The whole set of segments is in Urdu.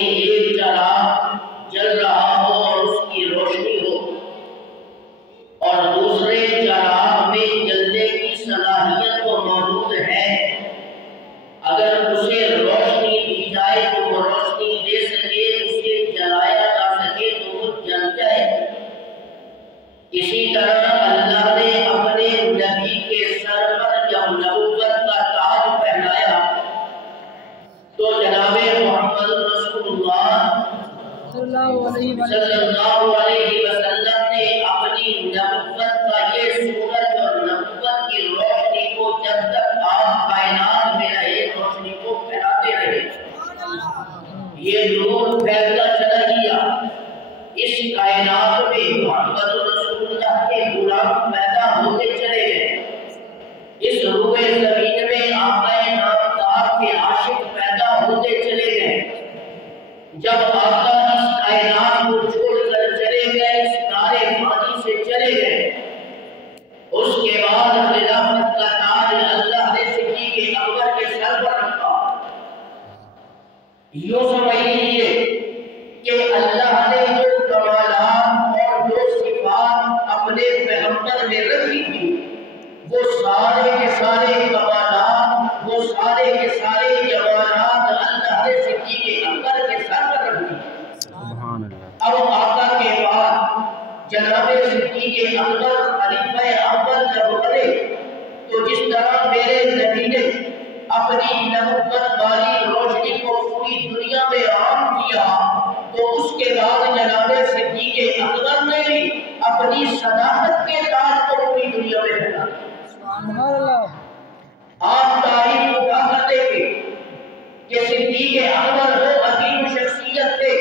میں ایک چراغ جل رہا ہو اور اس کی روشنی ہو، اور دوسرے چراغ میں جلنے کی صلاحیت تو موجود ہے، اگر اسے روشنی دی جائے تو وہ روشنی دے سکے، اسے جلایا جا سکے تو وہ جل جائے۔ اسی طرح اللہ نے اپنے نبی کے سر پر جب نبوت کا تاج پہنایا تو جناب محمد رسول اللہ صلی اللہ علیہ وسلم نے اپنی نبوت کا یہ سورج اور نبوت کی روشنی کو جب تک آپ کائنات میں رہے روشنی کو پھیلاتے رہے، یہ نور پھیلتا چلا گیا۔ اس کائنات میں محمد رسول اللہ کے غلام پیدا ہوتے چلے گئے، اس روئے زمین میں آقا نامدار کے عاشق پیدا ہوتے چلے گئے۔ جب آقا اس کائنات کو چھوڑ کر چلے گئے، اس دارِ فانی سے چلے گئے، اس کے بعد خلافت کا تاج اللہ نے صدیق اکبر کے سر پر رکھا۔ یوں سمجھ لیجیے کہ اللہ نے جو کمالات اور جو صفات اپنے پیغمبر میں رکھی تھی، وہ سارے کے سارے کمالات، وہ سارے کے سارے جمالات اللہ نے صدیق اکبر کے سر پر رکھ دی۔ اب آقا کے بعد جناب صدیق اکبر خلیفہ اول جب بنے تو جس طرح میرے نبی نے اپنی نبوت والی روشنی کو پوری دنیا میں عام کیا، تو اس کے بعد جناب صدیق اکبر نے بھی اپنی صداقت کے تاج کو پوری دنیا میں پھیلا۔ آپ تاریخ کو کیا کرتے تھے کہ صدیق اکبر وہ عظیم شخصیت تھے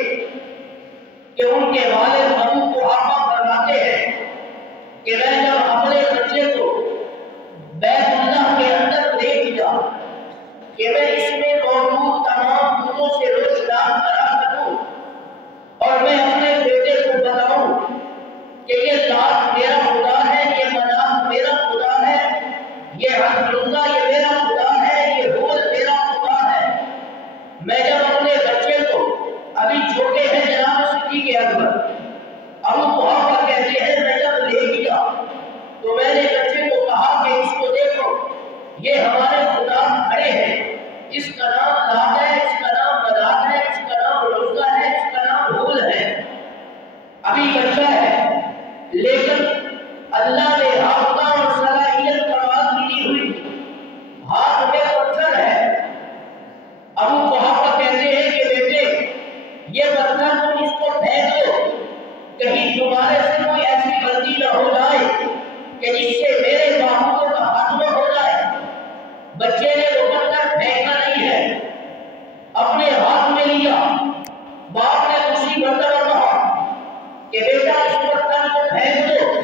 کہ ان کے والد ابو قحافہ فرماتے ہیں کہ میں جب اپنے بچے کو بیت اللہ کے اندر لے گیا کہ میں اس میں موجود تمام بتوں سے روشناس کرا سکوں اور میں اپنے بیٹے کو بتاؤں کہ یہ لات میرا خدا ہے، یہ منات میرا خدا ہے، یہ حضرت یہ میرا خدا ہے، یہ حول میرا خدا ہے۔ میں جب اپنے بچے کو ابھی چھوٹے ہیں جناب صدیق اکبر ابو قحافہ کہتے ہیں میں جب لے گیا تو میں نے بچے کو کہا کہ اس کو دیکھو یہ ہمارے خدا کھڑے ہیں، اس کا نام لات ہے، اس کا نام منات ہے، اس کا نام عزا ہے، اس کا نام حول ہے۔ ابھی بچہ ہے لیکن اللہ نے حافظہ اور صلاحیت کمال دی ہوئی، ہاتھ میں پتھر ہے۔ ابو قحافہ کہتے ہیں کہ بیٹے یہ پتھر تم اس کو پھینک دو، کہیں تمہارے سے کوئی ایسی غلطی نہ ہو جائے کہ جس سے میرے محبوب کا خاتمہ ہو جائے۔ بچے نے وہ پتھر پھینکا نہیں ہے، اپنے ہاتھ میں لیا۔ باپ نے دوسری مرتبہ کہا کہ بیٹا اس پتھر کو پھینک دو،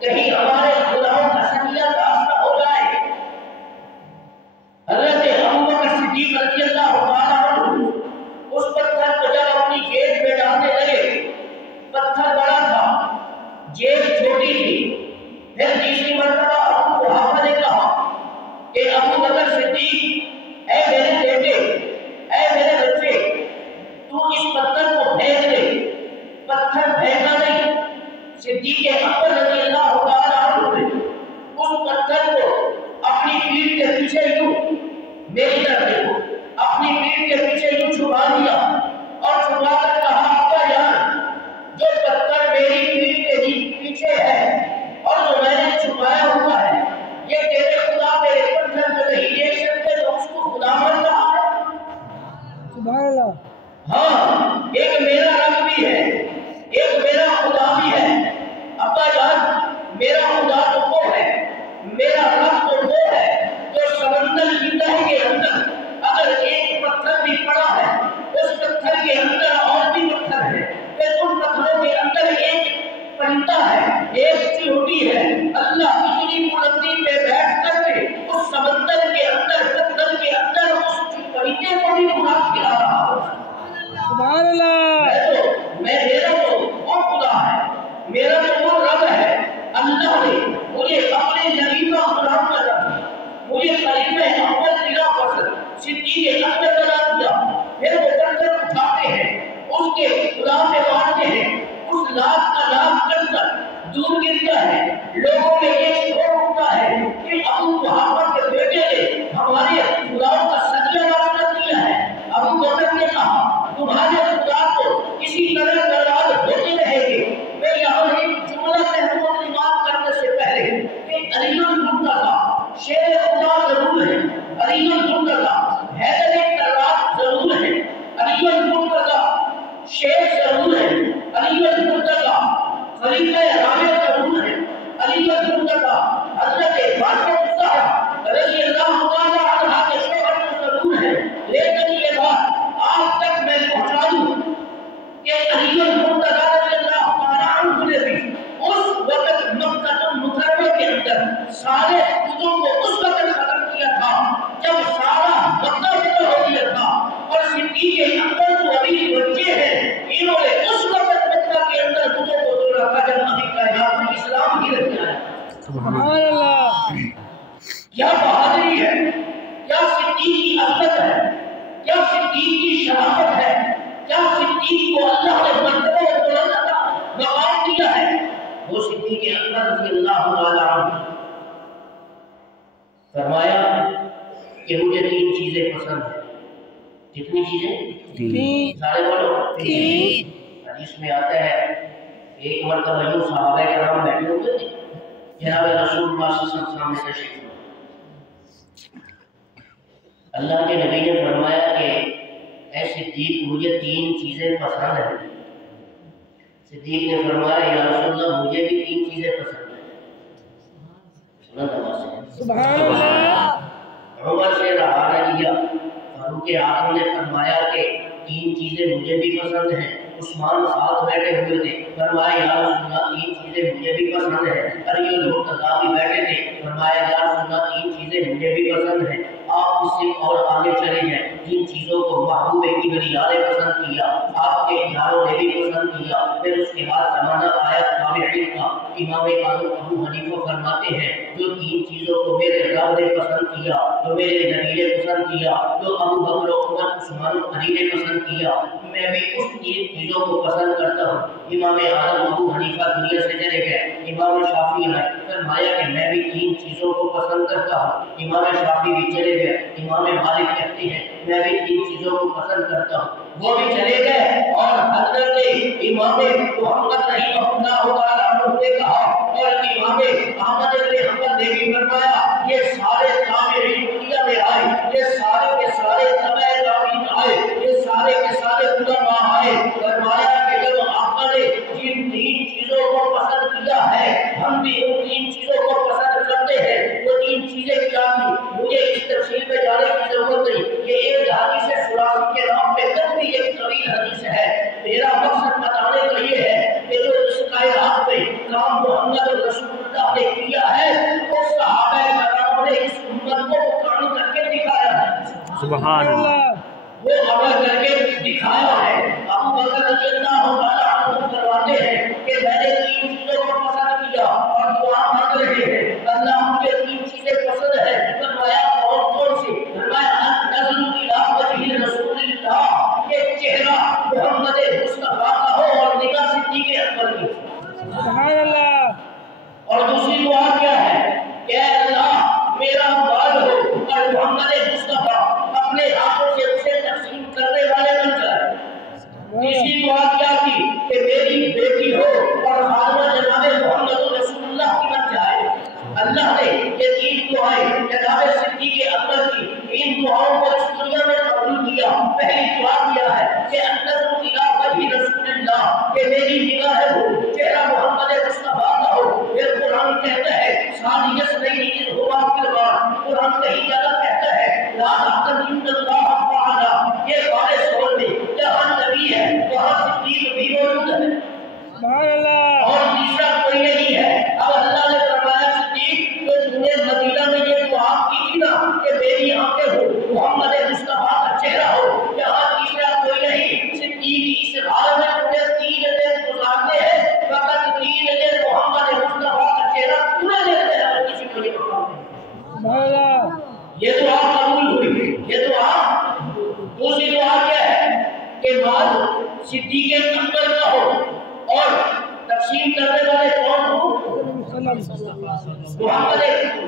کہیں ہمارے خداؤں کا سنگیا راستہ ہو جائے۔ حضرت ابوبکر صدیق رضی اللہ تعالیٰ عنہ اس پتھر کو جب اپنی جیب میں ڈالنے لگے، پتھر بڑا تھا، جیب چھوٹی تھی۔ پھر تیسری مرتبہ ابو قحافہ نے کہا کہ ابوبکر صدیق اے میرے بیٹے، اے میرے بچے، تو اس پتھر کو پھینک دے۔ پتھر پھینکا نہیں، صدیق اکبر رضی اللہ تعالیٰ عنہ نے اس پتھر کو اپنی پیٹھ کے پیچھے یوں، میری طرف دیکھو، اپنی پیٹھ کے پیچھے یوں چھپا دیا اور چھپا کر کہا ابا جان جو پتھر میری پیٹھ کے پیچھے ہے اور جو میں نے چھپایا ہوا ہے یہ تیرے خدا میرے پتھر کو نہیں دیکھ سکتے تو اس کو خدا مان رہا ہے۔ سبحان اللہ۔ ہاں ایک میرا رب بھی ہے، ایک میرا خدا بھی ہے۔ ابا جان میرا خدا تو وہ ہے، میرا رب تو وہ ہے جو سمندر کی تہہ کے اندر اگر ایک پتھر بھی پڑا ہے اس پتھر کے اندر اور بھی پتھر ہے، پھر ان پتھروں کے اندر ایک پرندہ ہے، ایک چیونٹی ہے۔ اللہ اتنی بلندی پہ بیٹھ کر کے اس سمندر کے اندر پتھر کے اندر اس پرندے کو بھی خوراک کھلا رہا ہے۔ سبحان اللہ۔ میرا تو وہ خدا ہے، میرا تو وہ رب ہے۔ اللہ نے مجھے اپنے نبی کا غلام بنا دیا، مجھے خلیفہ اول خلافت صدیق اکبر بنا دیا، پھر وہ پتھر اٹھاتے ہیں، اس کے خدا سے مانتے ہیں، اس لاکھ کا لاکھ پتھر دور گرتا ہے، لوگوں میں یہ شور اٹھتا ہے کہ ابو قحافہ کے بیٹے نے ہمارے خدا کا سجدہ واسطہ کیا ہے۔ ابو بکر نے کہا تمہارے خدا کو کسی طرح برباد ہوتے رہے گے۔ میں یہاں ایک جملہ محمود نماز کرنے سے پہلے کہ علی المرتضیٰ شیر خدا ضرور ہے، علی المرتضیٰ حیدر کرار ضرور ہے، علی المرتضیٰ شیر ضرور ہے، علی المرتضیٰ خلیفہ رابع ضرور ہے، علی المرتضیٰ حضرت فاطمہ الزہرا رضی اللہ تعالی عنہا کے شوہر ضرور ہے، لیکن یہ بات آج تک میں پہنچا دوں کہ علی المرتضیٰ رضی اللہ تعالی عنہ نے بھی اس وقت مکہ المکرمہ کے اندر سارے بتوں کو اس وقت ختم کیا تھا جب سارا مکہ فتح ہو گیا تھا، اور صدیق اکبر تو ابھی بچے ہیں، انہوں نے اس وقت مکہ کے اندر بتوں کو توڑا تھا جب ابھی کائنات میں اسلام ہی رہ گیا ہے۔ سبحان اللہ! کیا بہادری ہے، کیا صدیق کی عظمت ہے، کیا صدیق کی شرافت ہے، کیا صدیق کو اللہ نے مرتبہ اور بلند مقام دیا ہے۔ وہ صدیق اکبر رضی اللہ تعالی عنہ فرمایا کہ مجھے 3 چیزیں پسند ہیں۔ کتنی چیزیں؟ سارے بولو۔ حدیث میں آتا ہے ایک مرتبہ یوں صحابہ کرام بیٹھے ہوتے تھے، جناب رسول اللہ صلی اللہ علیہ وسلم سے تشریف لائے۔ اللہ کے نبی نے فرمایا کہ اے صدیق مجھے 3 چیزیں پسند ہیں۔ صدیق نے فرمایا یا رسول اللہ مجھے بھی 3 چیزیں پسند ہیں۔ سبحان اللہ! عمر سے رہا نہ لیا، فاروق اعظم نے فرمایا کہ 3 چیزیں مجھے بھی پسند ہیں۔ عثمان ساتھ بیٹھے ہوئے تھے، فرمایا یا رسول اللہ 3 چیزیں مجھے بھی پسند ہیں۔ علی المرتضیٰ بھی بیٹھے تھے، فرمایا یا رسول اللہ 3 چیزیں مجھے بھی پسند ہیں۔ آپ اس سے اور آگے چلے جائیں، جن چیزوں کو محبوب کبریاء نے پسند کیا، آپ کے یاروں نے بھی پسند کیا۔ پھر اس کے بعد زمانہ آیا تابعین کا، امام اعظم ابو حنیفہ فرماتے ہیں جو 3 چیزوں کو میرے رب نے پسند کیا، جو میرے نبی نے پسند کیا، جو ابو بکر عمر عثمان علی نے پسند کیا، میں بھی اس 3 چیزوں کو پسند کرتا ہوں۔ امام اعظم ابو حنیفہ دنیا سے چلے گئے، امام شافعی نے فرمایا کہ میں بھی 3 چیزوں کو پسند کرتا ہوں۔ امام شافعی بھی چلے گئے، امام مالک کہتے ہیں میں بھی 3 چیزوں کو پسند کرتا ہوں۔ وہ بھی چلے گئے اور حضرت امام محمد رحمہ اللہ تعالیٰ نے کہا اور امام احمد بن حنبل نے بھی فرمایا یہ سارے تابعین دنیا میں آئے، یہ سارے کے سارے تبع تابعین آئے، یہ سارے کے سارے علماء آئے۔ فرمایا کہ جب آقا نے جن 3 چیزوں کو پسند کیا ہے ہم بھی ان 3 چیزوں کو پسند کرتے ہیں۔ وہ 3 چیزیں کیا تھی مجھے اس تفصیل میں جانے کی ضرورت نہیں، یہ ایک حدیث سلاسی کے نام پہ تب بھی ایک طویل حدیث ہے۔ میرا مقصد بتانے کا یہ ہے کہ جو اس کائنات میں کام محمد رسول اللہ نے کیا ہے وہ صحابہ کرام نے اس امت کو کام کر کے دکھایا ہے۔ سبحان اللہ! وہ عمل کر کے دکھایا ہے۔ ابو بکر رضی اللہ عنہ فرماتے ہیں کہ میں نے 3 چیزوں کو پسند کیا اور دعا مانگ رہے ہیں اللہ مجھے 3 چیزیں پسند ہے۔ فرمایا کون کون سی؟ فرمایا نظر الی وجہ رسول اللہ، یہ چہرہ محمد مصطفیٰ کا ہو اور نگاہ صدیق اکبر کی۔ سبحان اللہ! اور دوسری دعا کیا ہے کہ اے اللہ میرا بال ہو اور محمد مصطفیٰ اپنے ہاتھوں سے اسے تقسیم کرنے والے بن جائے۔ تیسری دعا کیا کی کہ میری بیٹی ہو اور خادمہ جناب محمد رسول اللہ کی بن جائے۔ اللہ نے یہ 3 دعائیں جناب صدیق اکبر کی، ان دعاؤں کو اس دنیا میں قبول کیا۔ پہلی دعا کیا ہے کہ انظر الی وجہ رسول اللہ، کہ میری نگاہ ہو چہرہ محمد مصطفیٰ کا ہو۔ پھر قرآن کہتا ہے ثانیہ اثنین اذ ھما فی الغار، قرآن کہیں جگہ کہتا ہے لا تحزن ان اللہ معنا، یہ بارے سور میں جہاں نبی ہے وہاں صدیق بھی موجود ہے۔ سبحان اللہ! اور تیسرا کوئی نہیں ہے۔ اب اللہ نے فرمایا صدیق تو تم نے مدینہ میں یہ دعا کی تھی نا کہ میری آنکھیں ہو محمد مصطفیٰ کا چہرہ ہو، یہاں تیسرا کوئی نہیں۔ صدیق اس حال میں تمہیں 3 دن گزارنے ہیں، فقط 3 دن محمد مصطفیٰ کا چہرہ پورا لیتے ہیں اور کسی کو یہ مقام نہیں۔ یہ دعا قبول ہوئی، یہ دعا کہ مال صدیق اکبر کا ہو اور تقسیم کرنے والے کون ہو؟ محمد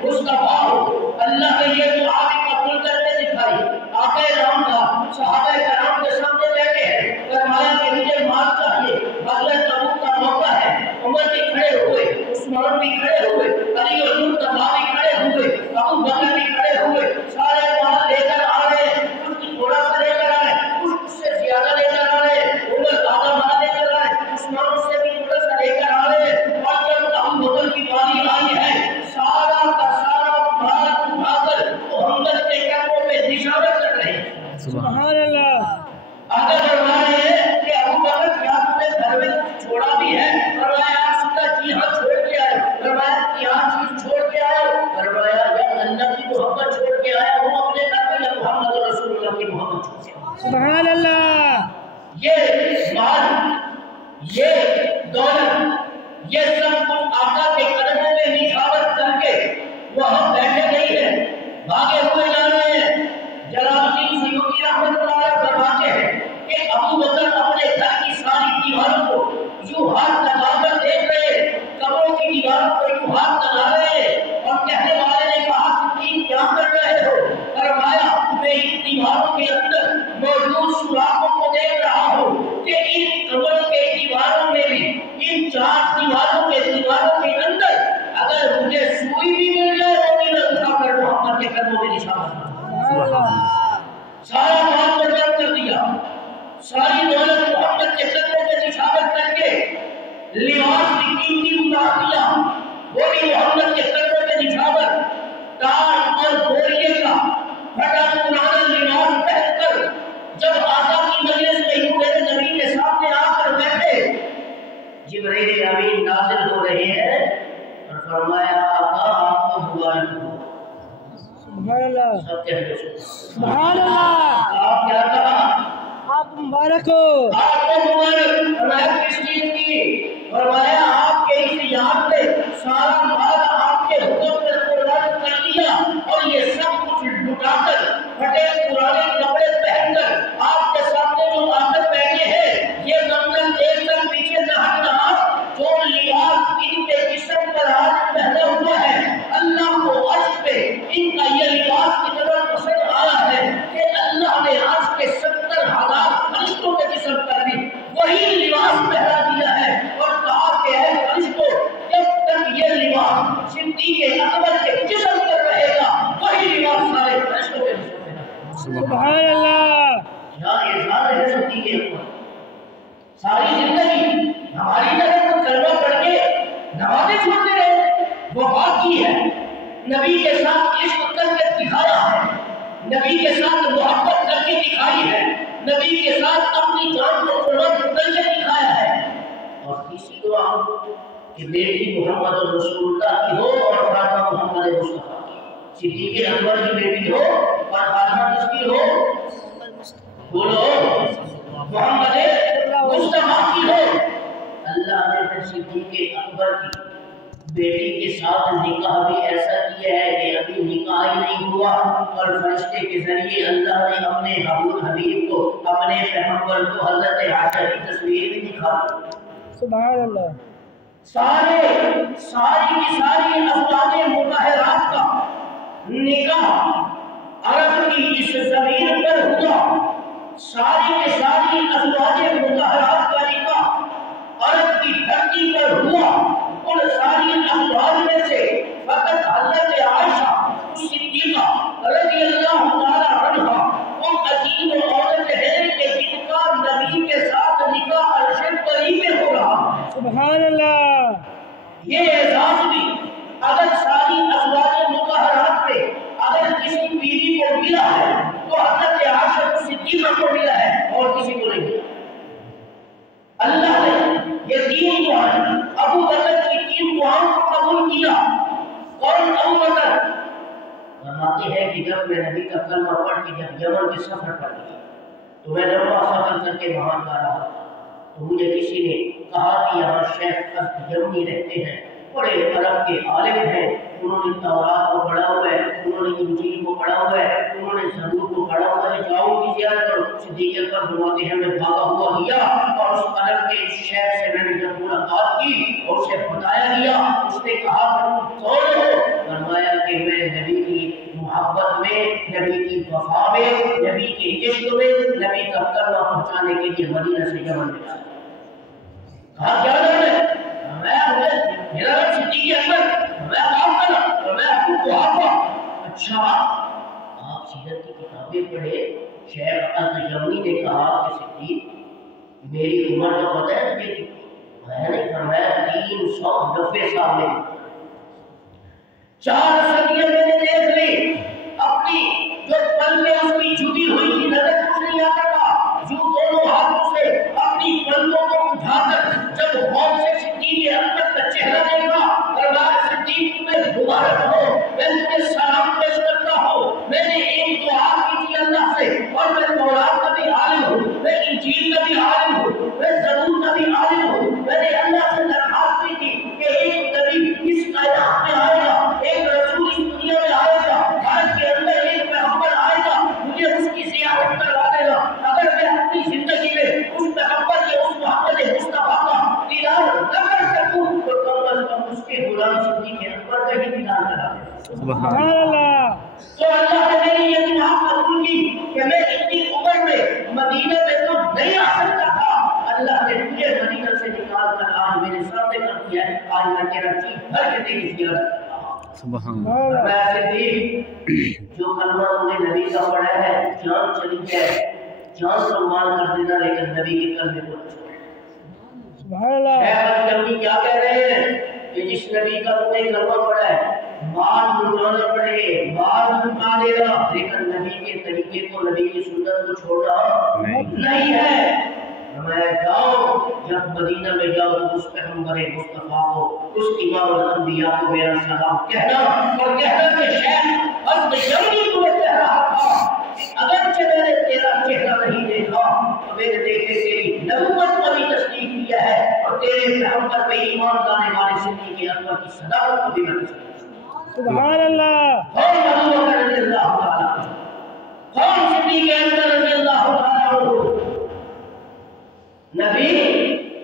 مصطفیٰ ہو۔ اللہ نے یہ دعا بھی قبول کرتے دکھائی۔ آقا رام کا صحابہ کرام کے سامنے بیٹھے ہیں، فرمایا کہ مجھے مال چاہیے، غزوہ تبوک کا موقع ہے، عمر بھی کھڑے ہوئے، عثمان بھی کھڑے ہوئے، علی اور مصطفیٰ بھی کھڑے ہوئے، ابو بکر بھی کھڑے ہوئے، سارے مال لے کر آ رہے ہیں، کچھ تھوڑا سا لے کر آئے، کچھ اس سے زیادہ لے کر آ رہے ہیں، عمر زیادہ مال لے کر آئے، عثمان اس سے بھی تھوڑا سا لے کر آ رہے ہیں، اور جب ابو بکر کی باری آئی ہے سارا کا سارا مال اٹھا کر محمد کے قدموں میں نشانت کر رہے ہیں۔ سبحان اللہ۔ آگے فرما رہے ہیں کہ ابو بکر کیا تم نے گھر میں کچھ چھوڑا بھی ہے؟ فرمایا جی ہاں چھوڑ کے آئے۔ فرمایا کیا چیز چھوڑ کے آئے؟ فرمایا یا اللہ کی محبت چھوڑ کے آیا ہوں اپنے گھر میں، یا محمد رسول اللہ کی محبت چھوڑ کے آیا۔ سبحان اللہ۔ یہ مال، یہ دولت، یہ سب کچھ آقا کے قدموں میں نشاور کر کے وہ ہم بیٹھے نہیں ہیں، بھاگے ہوئے جا رہے ہیں۔ جلال الدین سیوطی رحمۃ اللہ علیہ فرماتے ہیں کہ ابو بکر اپنے گھر کی ساری دیواروں کو یوں ہاتھ لگا کر دیکھ رہے، قبروں کی دیواروں کو یوں ہاتھ لگا رہے، اور کہنے والے نے کہا صدیق کیا کر رہے ہو؟ فرمایا میں ان دیواروں کے اندر موجود سوراخوں کو دیکھ رہا ہوں کہ ان قبروں کے دیواروں میں بھی، ان 4 دیواروں کے اندر اگر مجھے سوئی بھی مل جائے وہ بھی میں اٹھا کر محمد کے قدموں میں نشان کروں۔ سارا مال برباد کر دیا، ساری دولت محمد کے قدموں میں نشان کر کے لباس بھی قیمتی اتار دیا، وہ بھی محمد کے قدموں میں نشان، تاج اور گوریے کا پھٹا پرانا لباس پہن کر جب آقا کی مجلس میں یوں میرے نبی کے سامنے آ کر بیٹھے، جبرائیل امین نازل ہو رہے ہیں اور فرمایا آقا آپ کو مبارک ہو۔ سبحان اللہ۔ سب کہتے ہیں سبحان اللہ۔ آپ کیا کہا؟ آپ مبارک ہو۔ آپ کو مبارک۔ فرمایا کس چیز کی؟ فرمایا آپ کے اس یاد میں سارا مال آپ کے حکم پر قربان کر دیا، اور یہ سب کچھ لٹا کر پھٹے پرانے کپڑے پہن کر آپ کے سامنے جو آ کر بیٹھے ہیں، یہ منظر دیکھ کر پیچھے نہ ہٹنا، جو لباس ان کے جسم پر آج پہنا ہوا ہے، اللہ کو عرش پہ ان کا یہ لباس اتنا پسند آیا ہے کہ اللہ نے عرش کے 70,000 فرشتوں کے جسم پر بھی وہی لباس پہنا دیا ہے، اور کہا کہ اے فرشتوں جب تک یہ لباس صدیق اکبر کے جسم پر رہے گا وہی لباس سارے فرشتوں کے جسم پر رہے گا۔ سبحان اللہ۔ کیا اعزاز ہے صدیق اکبر! ساری زندگی ہماری طرح کو کلمہ پڑھ کے نمازیں چھوڑتے رہے، وفات کی ہے، نبی کے ساتھ عشق کر کے دکھایا ہے، نبی کے ساتھ محبت کر کے دکھائی ہے، نبی کے ساتھ اپنی جان کو قربان کر کے دکھایا ہے، اور کسی دعا کہ بیٹی محمد رسول اللہ کی ہو اور فاطمہ محمد مصطفیٰ کی، صدیق اکبر کی بیٹی ہو اور فاطمہ کس کی ہو؟ بولو محمد مصطفیٰ کی ہو۔ اللہ نے پھر صدیق اکبر کی بیٹی کے ساتھ نکاح بھی ایسا کیا ہے کہ ابھی نکاح ہی نہیں ہوا، اور فرشتے کے ذریعے اللہ نے اپنے حبیب کو، اپنے پیغمبر کو حضرت عائشہ کی تصویر بھی دکھا دی۔ سبحان اللہ۔ ساری کی ساری ازواج مطہرات کا نکاح عرب کی اس زمین پر ہوا، ساری کے ساری ازواج مطہرات کا نکاح عرب کی دھرتی پر ہوا، ان ساری ازواج میں سے فقط حضرت عائشہ صدیقہ رضی اللہ تعالی عنہا وہ عظیم عورت ہے کہ جن کا نبی کے ساتھ نکاح عرش کریم میں ہو رہا ہے۔ سبحان اللہ۔ یہ اعزاز بھی اگر ساری ازواج مطہرات پہ اگر کسی بیوی کو ملا ہے تو حضرت عائشہ صدیقہ کو ملا ہے، اور کسی کو نہیں ملا۔ اللہ نے یہ 3 دعائیں ابو بکر کی 3 دعاؤں کو قبول کیا، اور ابو بکر فرماتے ہیں کہ جب میں نبی کا کلمہ پڑھ کے جب یمن کے سفر پر گیا تو میں لمبا سفر کر کے وہاں جا رہا تھا، تو مجھے کسی نے کہا کہ یہاں شیخ یمنی رہتے ہیں، بڑے عرب کے عالم ہیں، انہوں نے تورات کو پڑھا ہوا ہے، انہوں نے انجیل کو پڑھا ہوا ہے، انہوں نے زبور کو پڑھا ہوا ہے، جاؤ کی زیارت کرو۔ صدیق اکبر فرماتے ہیں میں بھاگا ہوا گیا اور اس قلم کے اس شہر سے میں نے جب ملاقات کی اور اسے بتایا گیا، اس نے کہا تم کون ہو؟ فرمایا کہ میں نبی کی محبت میں، نبی کی وفا میں، نبی کے عشق میں، نبی کا کلمہ پہنچانے کے لیے مدینہ سے یمن میں آیا۔ کہا کیا نام ہے؟ میرا نام صدیق اکبر، میں آپ کا نام اور میں آپ کو دعا ہوا۔ اچھا آپ سیرت کی کتابیں پڑھے، شیخ الجوزی نے کہا کہ صدیق میری عمر کا پتہ ہے تجھے کتنی؟ میں نے فرمایا 390 سال میں 4 صدیاں میں نے دیکھ لی، اپنی جو پلکیں اس کی جھکی ہوئی تھی نظر کچھ نہیں آتا تھا، جو دونوں ہاتھوں سے اپنی پلکوں کو اٹھا کر جب غور سے صدیق اکبر کا چہرہ دیکھا، فرمایا صدیق تمہیں مبارک ہو، میں تمہیں سلام پیش کرتا ہوں، میں نے ایک دعا کی تھی اللہ سے اور میں تورات کا بھی عالم ہوں، میں انجیل کا بھی عالم ہوں، میں زبور کا بھی عالم ہوں، میں نے اللہ سے درخواست کی تھی کہ ایک نبی اس کائنات میں آئے گا، ایک رسول اس دنیا میں آئے گا، آج کے اندر ایک پیغمبر آئے گا، مجھے اس کی زیارت کروا دے گا، اگر میں اپنی زندگی میں اس پیغمبر یا اس محمد مصطفیٰ کا دیدار نہ کر سکوں تو کم از کم اس کے غلام صدیق اکبر کا ہی دیدار کرا دے۔ سبحان اللہ۔ تو اللہ نے میری یہ دعا قبول کی کہ میں اتنی عمر میں مدینہ میں تو نہیں آ سکتا تھا، اللہ نے مجھے مدینہ سے نکال کر آج میرے سامنے کر دیا ہے، آج میں تیرا جی بھر کے تیری زیارت کر رہا ہوں۔ سبحان اللہ۔ میں صدیق جو کلمہ تم نے نبی کا پڑھا ہے، جان چلی جائے، جان قربان کر دینا، لیکن نبی کے کلمے کو نہ چھوڑنا۔ سبحان اللہ۔ نبی کیا کہہ رہے ہیں کہ جس نبی کا تم نے کلمہ پڑھا ہے مال لٹانا پڑے، مال لٹا دے گا، لیکن نبی کے طریقے کو، نبی کی سنت کو چھوڑنا نہیں ہے۔ میں جاؤ، جب مدینہ میں جاؤ تو اس پیغمبر مصطفیٰ کو، اس امام الانبیاء کو میرا سلام کہنا اور کہنا کہ شیخ الجوزی تمہیں کہہ رہا تھا اگرچہ میں نے تیرا چہرہ نہیں دیکھا تو میرے دیکھے تیری نبوت کو بھی تصدیق کیا ہے اور تیرے پیغمبر پہ ایمان لانے والے صدیق اکبر کی صداقت کو بھی میں تصدیق۔ سبحان اللہ۔ کون ابو بکر رضی اللہ تعالیٰ عنہ، کون صدیق اکبر رضی اللہ تعالیٰ عنہ؟ نبی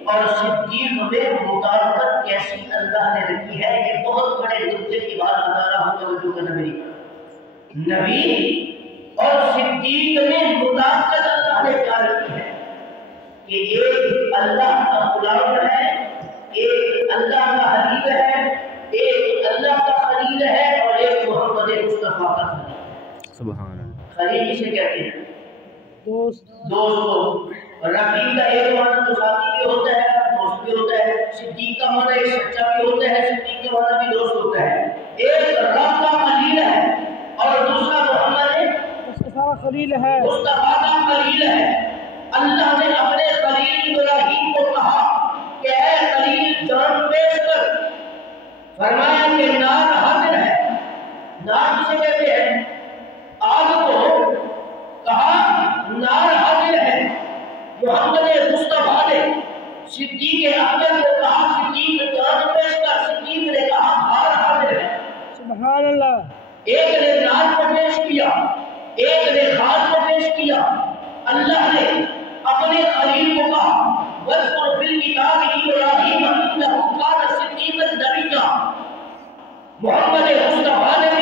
اور صدیق میں مطابقت کیسی اللہ نے رکھی ہے، یہ بہت بڑے نقطے کی بات بتا رہا ہوں، توجہ کرنا میری۔ نبی اور صدیق میں مطابقت اللہ نے کیا رکھی ہے کہ ایک اللہ کا غلام ہے، ایک اللہ کا حبیب ہے، ایک اللہ کا خلیل ہے اور ایک محمد مصطفیٰ کا خلیل ہے۔ سبحان اللہ۔ خلیل اسے کہتے ہیں دوست کو، رفیق کا ایک معنی تو ساتھی بھی ہوتا ہے، دوست بھی ہوتا ہے، صدیق کا معنی ایک سچا بھی ہوتا ہے، صدیق کا معنی بھی دوست ہوتا ہے۔ ایک رب کا خلیل ہے اور دوسرا محمد مصطفیٰ خلیل ہے، مصطفیٰ کا خلیل ہے۔ اللہ نے اپنے خلیل ابراہیم کو کہا کہ اے خلیل جان پیش کر، فرمایا کہ نار حاضر ہے۔ نار کسے کہتے ہیں؟ آگ کو کہا نار حاضر ہے۔ محمد مصطفیٰ نے صدیق اکبر کو کہا صدیق جان پیش کر، صدیق نے کہا نار حاضر ہے۔ سبحان اللہ۔ ایک نے نار کو پیش کیا، ایک نے خان کو پیش کیا۔ اللہ نے اپنے خلیل کو کہا وَاذْكُرْ فِي الْكِتَابِ إِبْرَاهِيمَ إِنَّهُ كَانَ صِدِّيقًا نَبِيًّا۔ محمد مصطفیٰ نے